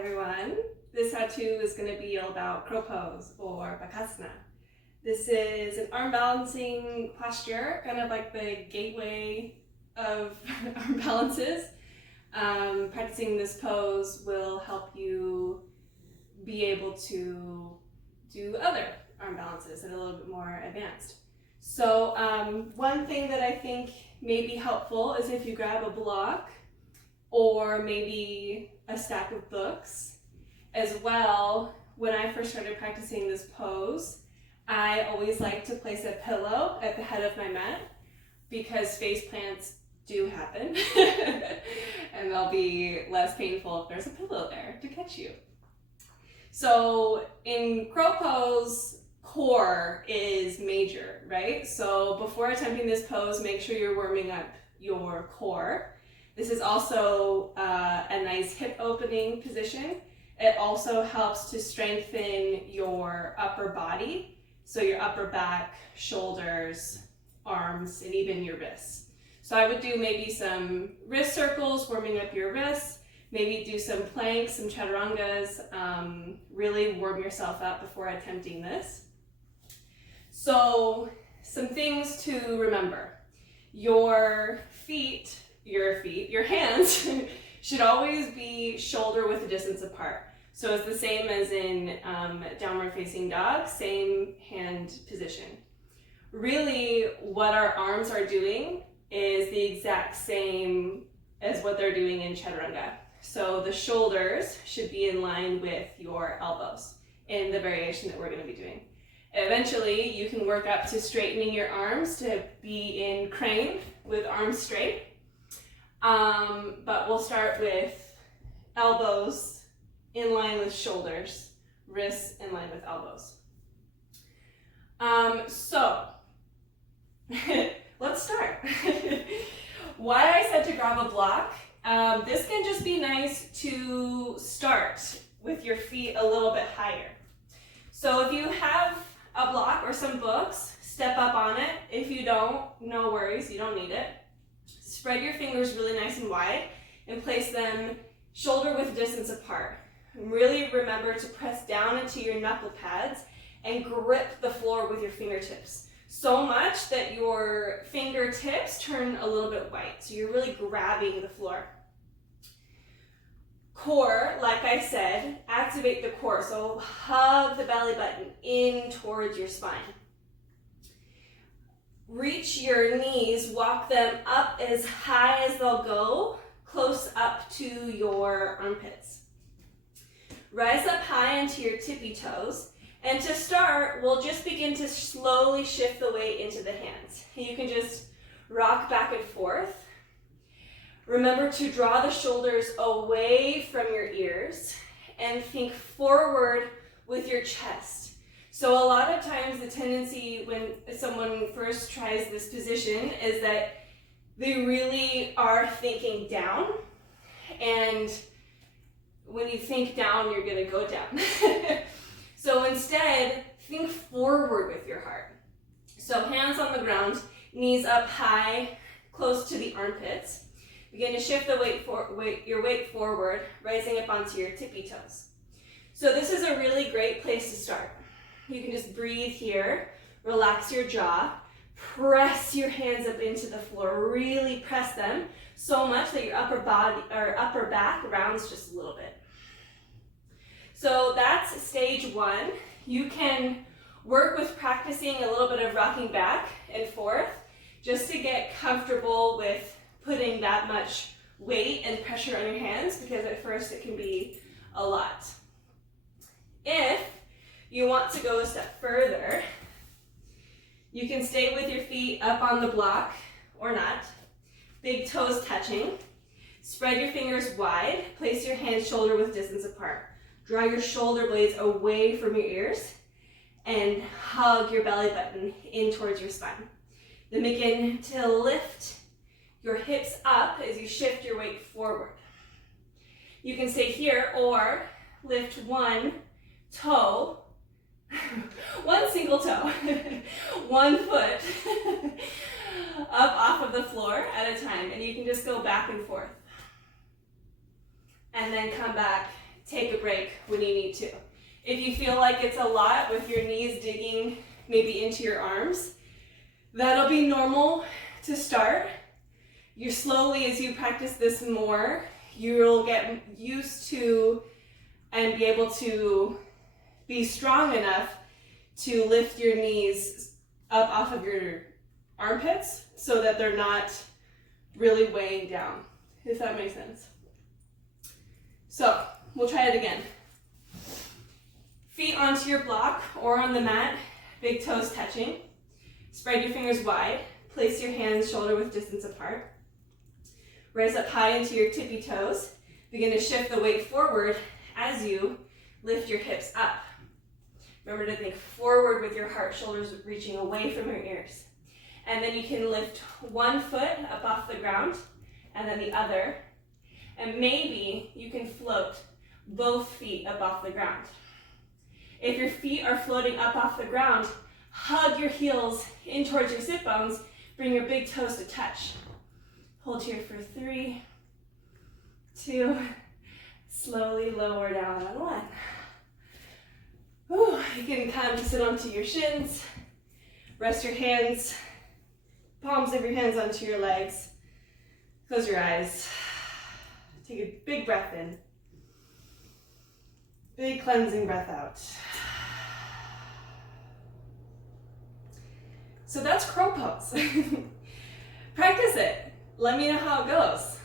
everyone. This how-to is going to be all about crow pose or Bakasana. This is an arm balancing posture, kind of like the gateway of arm balances. Practicing this pose will help you be able to do other arm balances that are a little bit more advanced. So one thing that I think may be helpful is if you grab a block or maybe a stack of books. As well, when I first started practicing this pose, I always like to place a pillow at the head of my mat because face plants do happen and they'll be less painful if there's a pillow there to catch you. So in crow pose, core is major, right? So before attempting this pose, make sure you're warming up your core. This is also a nice hip opening position. It also helps to strengthen your upper body, so your upper back, shoulders, arms, and even your wrists. So I would do maybe some wrist circles, warming up your wrists, maybe do some planks, some chaturangas, really warm yourself up before attempting this. So some things to remember. Your hands should always be shoulder width distance apart. So it's the same as in downward facing dog, same hand position. Really, what our arms are doing is the exact same as what they're doing in chaturanga. So the shoulders should be in line with your elbows in the variation that we're going to be doing. Eventually, you can work up to straightening your arms to be in crane with arms straight. But we'll start with elbows in line with shoulders, wrists in line with elbows. So let's start. Why I said to grab a block, this can just be nice to start with your feet a little bit higher. So if you have a block or some books, step up on it. If you don't, no worries, you don't need it. Spread your fingers really nice and wide and place them shoulder width distance apart. And really remember to press down into your knuckle pads and grip the floor with your fingertips. So much that your fingertips turn a little bit white. So you're really grabbing the floor. Core, like I said, activate the core. So hug the belly button in towards your spine. Reach your knees, walk them up as high as they'll go, close up to your armpits. Rise up high into your tippy toes. And to start, we'll just begin to slowly shift the weight into the hands. You can just rock back and forth. Remember to draw the shoulders away from your ears and think forward with your chest. So a lot of times the tendency when someone first tries this position is that they really are thinking down, and when you think down, you're gonna go down. So instead, think forward with your heart. So hands on the ground, knees up high, close to the armpits. Begin to shift the your weight forward, rising up onto your tippy toes. So this is a really great place to start. You can just breathe here, relax your jaw, press your hands up into the floor, really press them so much that your upper back rounds just a little bit. So that's stage one. You can work with practicing a little bit of rocking back and forth just to get comfortable with putting that much weight and pressure on your hands, because at first it can be a lot. If you want to go a step further, you can stay with your feet up on the block or not, big toes touching. Spread your fingers wide, place your hands shoulder width distance apart. Draw your shoulder blades away from your ears and hug your belly button in towards your spine. Then begin to lift your hips up as you shift your weight forward. You can stay here or lift one toe, one single toe, one foot up off of the floor at a time, and you can just go back and forth. And then come back take a break when you need to. If you feel like it's a lot with your knees digging maybe into your arms, that'll be normal to start. You slowly, as you practice this more, you'll get used to and be able to be strong enough to lift your knees up off of your armpits so that they're not really weighing down, if that makes sense. So we'll try it again. Feet onto your block or on the mat, big toes touching. Spread your fingers wide. Place your hands shoulder width distance apart. Rise up high into your tippy toes. Begin to shift the weight forward as you lift your hips up. Remember to think forward with your heart, shoulders reaching away from your ears. And then you can lift one foot up off the ground and then the other. And maybe you can float both feet up off the ground. If your feet are floating up off the ground, hug your heels in towards your sit bones. Bring your big toes to touch. Hold here for 3, 2, slowly lower down on 1. Whew, you can come to sit onto your shins. Rest your hands, palms of your hands onto your legs. Close your eyes. Take a big breath in. Big cleansing breath out. So that's crow pose. Practice it. Let me know how it goes.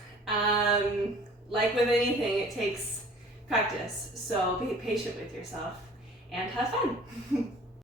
Like with anything, it takes practice. So be patient with yourself and have fun.